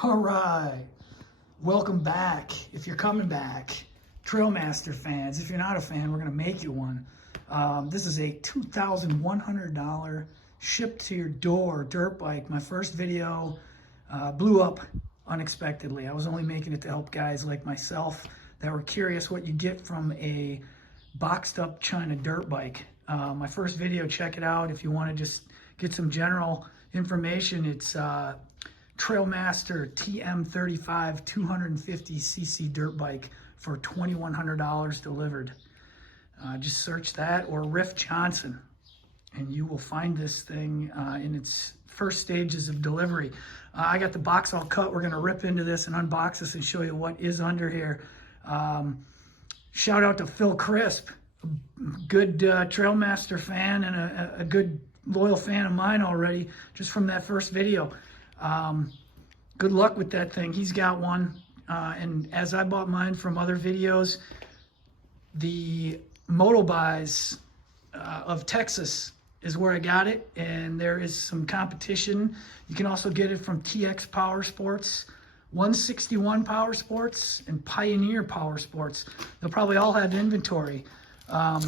All right, welcome back. If you're coming back, TRAILMASTER fans, if you're not a fan, we're gonna make you one. This is a $2,100 shipped to your door dirt bike. My first video blew up unexpectedly. I was only making it to help guys like myself that were curious what you get from a boxed up China dirt bike. My first video, check it out if you want to just get some general information. It's TRAILMASTER TM35 250cc dirt bike for $2,100 delivered. Just search that or Riff Johnson and you will find this thing in its first stages of delivery. I got the box all cut. We're gonna rip into this and unbox this and show you what is under here. Shout out to Phil Crisp, a good TRAILMASTER fan and a good loyal fan of mine already, just from that first video. Good luck with that thing. He's got one. And as I bought mine from other videos, the Motobuys of Texas is where I got it. And there is some competition. You can also get it from TX Power Sports, 161 Power Sports, and Pioneer Power Sports. They'll probably all have inventory. Tell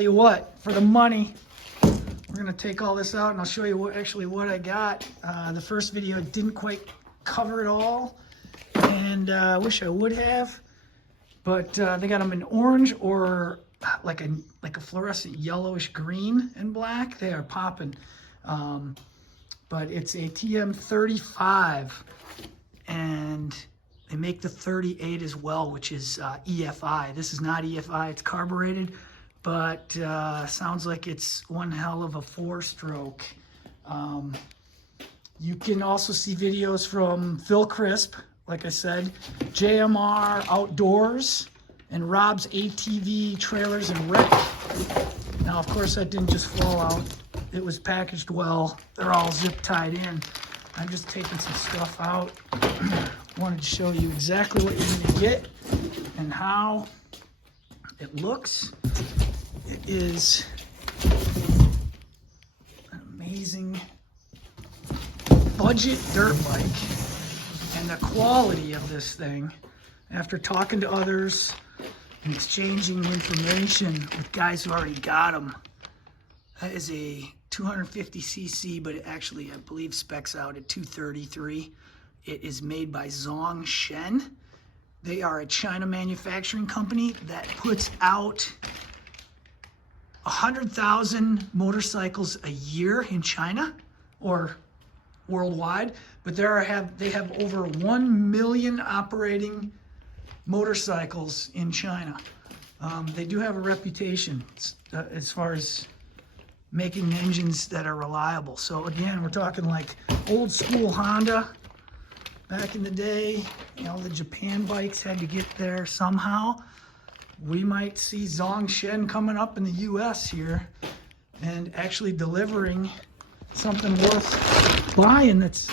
you what, for the money, we're gonna take all this out and I'll show you what I got. The first video didn't quite cover it all, and I wish I would have, but they got them in orange or like a fluorescent yellowish green and black. They are popping. But it's a TM35 and they make the 38 as well, which is EFI. This is not EFI, it's carbureted, but sounds like it's one hell of a 4-stroke. You can also see videos from Phil Crisp, like I said, JMR Outdoors, and Rob's ATV Trailers and Wreck. Now, of course, that didn't just fall out. It was packaged well. They're all zip tied in. I'm just taking some stuff out. Wanted to show you exactly what you're going to get and how it looks. It is an amazing budget dirt bike, and the quality of this thing, after talking to others and exchanging information with guys who already got them, that is a 250cc, but it actually, I believe, specs out at 233. It is made by Zhongshan. They are a China manufacturing company that puts out 100,000 motorcycles a year in China or worldwide, but they have over 1 million operating motorcycles in China. They do have a reputation as far as making engines that are reliable. So again, we're talking like old school Honda back in the day. You know, the Japan bikes had to get there somehow. We might see Zhongshan coming up in the US here and actually delivering something worth buying. That's,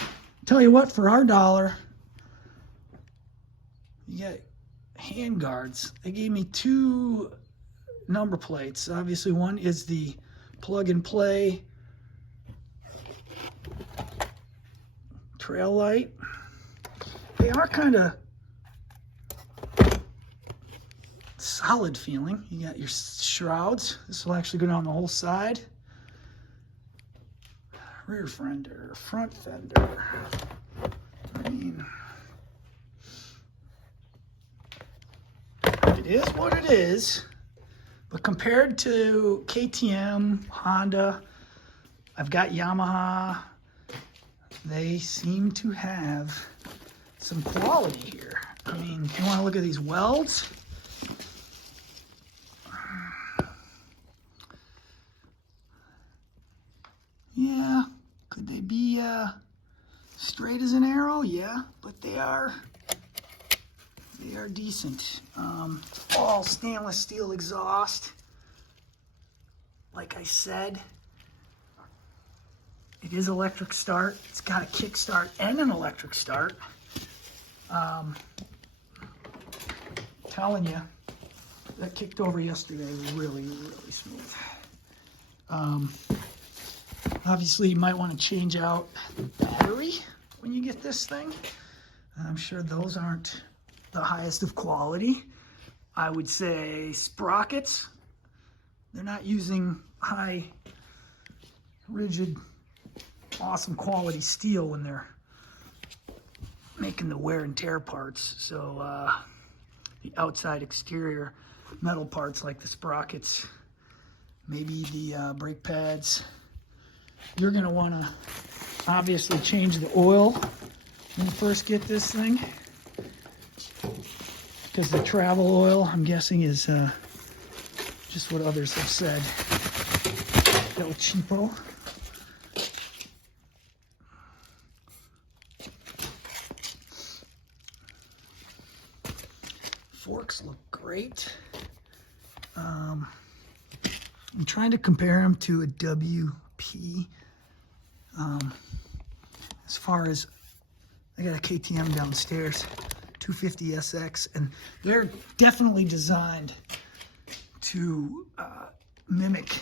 tell you what, for our dollar, you get hand guards. They gave me 2 number plates. Obviously, one is the plug and play trail light. They are kind of solid feeling. You got your shrouds. This will actually go down the whole side. Rear fender, front fender. I mean, it is what it is. But compared to KTM, Honda, I've got Yamaha, they seem to have some quality here. I mean, if you want to look at these welds, yeah, could they be straight as an arrow? Yeah, but they are decent. All stainless steel exhaust. Like I said, it is electric start. It's got a kickstart and an electric start. Telling you, that kicked over yesterday really, really smooth. Obviously, you might want to change out the battery when you get get this thing. I'm sure those aren't the highest of quality. I would say sprockets. They're not using high, rigid, awesome quality steel when they're making the wear and tear parts. So the outside exterior metal parts like the sprockets, maybe the brake pads. You're gonna wanna obviously change the oil when you first get this thing, because the travel oil, I'm guessing, is just what others have said. El cheapo. Forks look great. I'm trying to compare them to a WP. As far as, I got a KTM downstairs, 250 SX, and they're definitely designed to mimic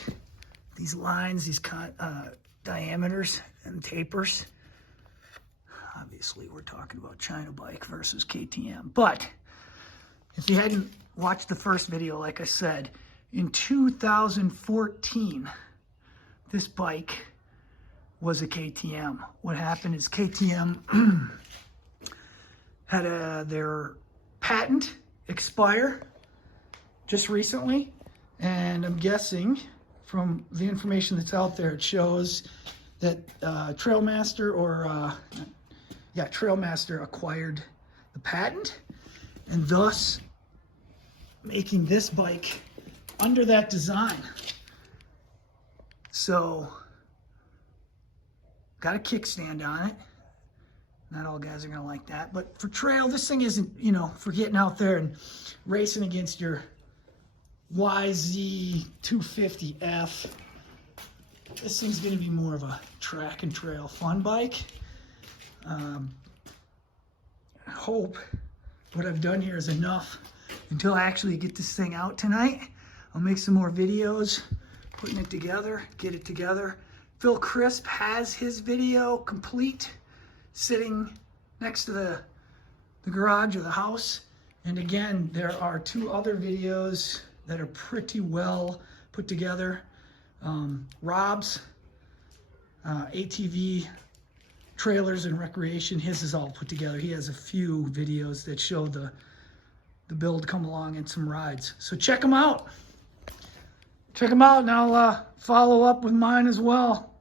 these lines, these diameters and tapers. Obviously, we're talking about China bike versus KTM, but if you hadn't watched the first video, like I said, in 2014, this bike was a KTM. What happened is KTM had their patent expire just recently, and I'm guessing from the information that's out there, it shows that TrailMaster TrailMaster acquired the patent, and thus making this bike under that design. So, got a kickstand on it. Not all guys are gonna like that, but for trail, this thing isn't, you know, for getting out there and racing against your YZ250F. This thing's gonna be more of a track and trail fun bike. I hope what I've done here is enough until I actually get this thing out tonight. I'll make some more videos, putting it together, get it together. Phil Crisp has his video complete, sitting next to the garage or the house. And again, there are 2 other videos that are pretty well put together. Rob's ATV trailers and recreation, his is all put together. He has a few videos that show the build come along and some rides. So check them out. Check them out, and I'll follow up with mine as well.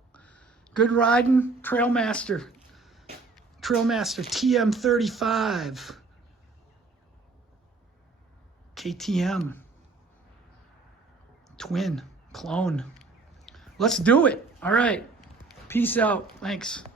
Good riding, TrailMaster. TrailMaster TM35. KTM. Twin. Clone. Let's do it. All right. Peace out. Thanks.